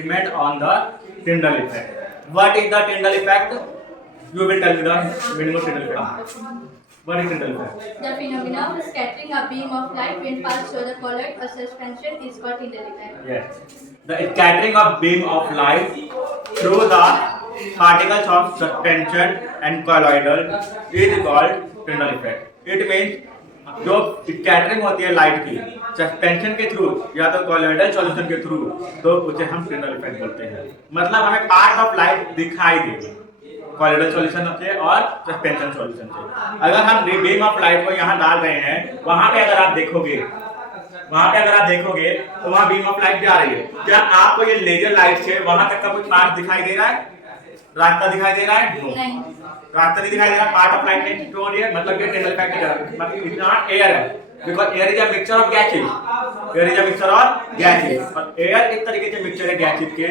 emit on the Tyndall effect. What is the Tyndall effect? You will tell me the meaning of Tyndall effect. What is Tyndall effect? The phenomenon of scattering a beam of light when passed through the colloid or suspension is called Tyndall effect. Yes. The scattering of beam of light through the particles of suspension and colloidal is called Tyndall effect. It means जो scattering होती है light की suspension के through या तो colloidal solution के through, तो उसे हम टिंडल इफेक्ट बोलते हैं। मतलब हमें पार्ट ऑफ लाइट दिखाई देगी कॉलोइडल सॉल्यूशन से और सस्पेंशन सॉल्यूशन से। अगर हम बीम ऑफ लाइट को यहाँ डाल रहे हैं, वहां पे अगर आप देखोगे तो वहां बीम ऑफ लाइट जा रही है। क्या आपको ये लेजर लाइट से वहां तक का कुछ पार्ट दिखाई दे रहा है? रास्ता दिखाई दे रहा है? नहीं, रास्ता नहीं दिखाई दे रहा। पार्ट ऑफ लाइट में जो है मतलब ये टिंडल इफेक्ट है, मतलब इट्स नॉट एयर है, because air is a mixture of gases. Air is a mixture of gases और एयर एक तरीके से मिक्सचर है गैसेस के,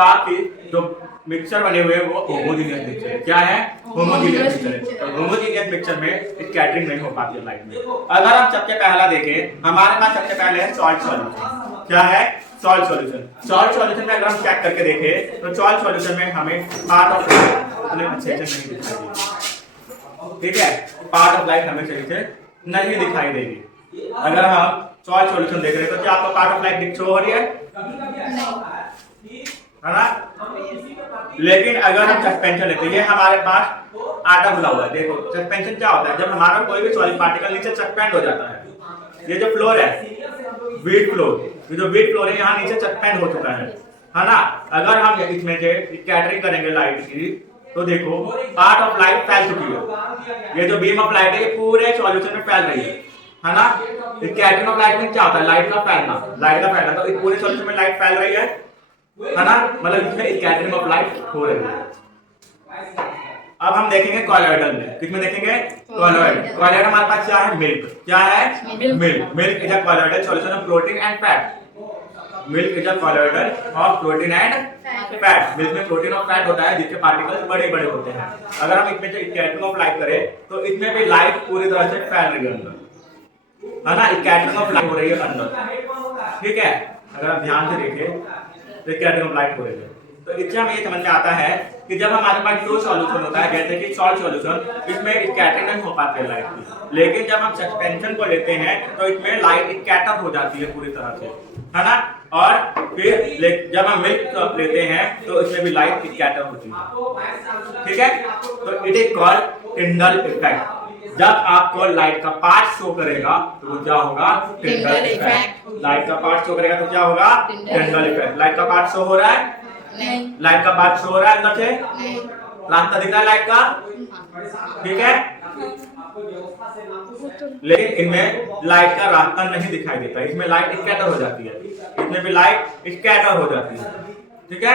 ताकि जो मिक्सचर बने हुए वो होमोजेनियस मिक्सचर है। क्या है? होमोजेनियस मिक्सचर है। तो होमोजेनियस मिक्सचर में स्कैटरिंग नहीं हो पाती लाइट में। अगर हम सबसे पहला देखें, हमारे पास सबसे पहले है सॉल्ट सॉल्यूशन। क्या है? Salt solution. सॉल्ट सॉल्यूशन में अगर हम चेक करके देखें तो सॉल्ट सॉल्यूशन में हमें पार्ट ऑफ लाइट उतने अच्छे से नहीं दिखाई देगी। ठीक है, पार्ट ऑफ लाइट हमें सही से नहीं दिखाई देगी। अगर हम सॉल्ट सॉल्यूशन देख रहे हैं तो क्या आपको पार्ट ऑफ लाइट शो हो रही है ना? लेकिन अगर हम सस्पेंशन लेते हैं, हमारे पास आटा खुला हुआ है। देखो सस्पेंशन क्या होता है, जब हमारा कोई भी सॉलिड पार्टिकल नीचे सस्पेंड हो जाता है। ये जो फ्लोर है वीट फ्लोर, ये जो वीट फ्लोर है यहाँ नीचे सस्पेंड हो चुका है ना? अगर हम इसमें से स्कैटरिंग करेंगे लाइट की तो देखो पार्ट ऑफ लाइट फैल चुकी है। ये जो बीम ऑफ लाइट है ये पूरे सॉल्यूशन में फैल रही है ना? स्कैटरिंग ऑफ लाइट में क्या होता है? लाइट का फैलना। तो इस पूरे सॉल्यूशन में लाइट फैल रही है ना? मतलब इसमें स्कैटरिंग ऑफ लाइट हो रही है। अब हम देखेंगे कॉलोइडल में। किसमें देखेंगे? कॉलोइड हमारे पास क्या है? मिल्क। क्या है? Milk is a colloidal solution of protein and fat. Milk is a colloidal of protein and fat. Milk में प्रोटीन और फैट होता है जिसके पार्टिकल्स बड़े बड़े होते हैं। अगर हम इसमें से स्कैटरिंग ऑफ लाइट करें तो इसमें भी लाइट पूरी तरह से फैल रही है अंदर, है ना? स्कैटरिंग ऑफ लाइट हो रही है अंदर। ठीक है, अगर आप ध्यान से देखें तो स्कैटरिंग ऑफ लाइट हो रही है। तो इससे हमें ये समझ में आता है कि जब हमारे पास दो सॉल्यूशन होता है, जैसे कि सॉल्ट सॉल्यूशन, इसमें स्कैटरिंग नहीं हो पाती है लाइट की। लेकिन जब हम सस्पेंशन को लेते हैं तो इसमें लाइट स्कैटर हो जाती है पूरी तरह से, है ना? और फिर जब हम मिल्क लेते हैं तो इसमें भी लाइट स्कैटर होती है। ठीक है, तो it is called Tyndall effect. जब आपको लाइट का पार्ट शो करेगा तो क्या होगा? Tyndall effect. लाइट का पार्ट शो करेगा तो क्या होगा? Tyndall effect. लाइट का पार्ट शो हो रहा है? नहीं, लाइट का पार्ट शो हो रहा है अंदर से? नहीं, रास्ता दिख रहा है लाइट का? ठीक है, लेकिन इनमें लाइट का रास्ता नहीं दिखाई देता। इसमें लाइट स्कैटर हो जाती है, इसमें भी लाइट स्कैटर हो जाती है। ठीक है।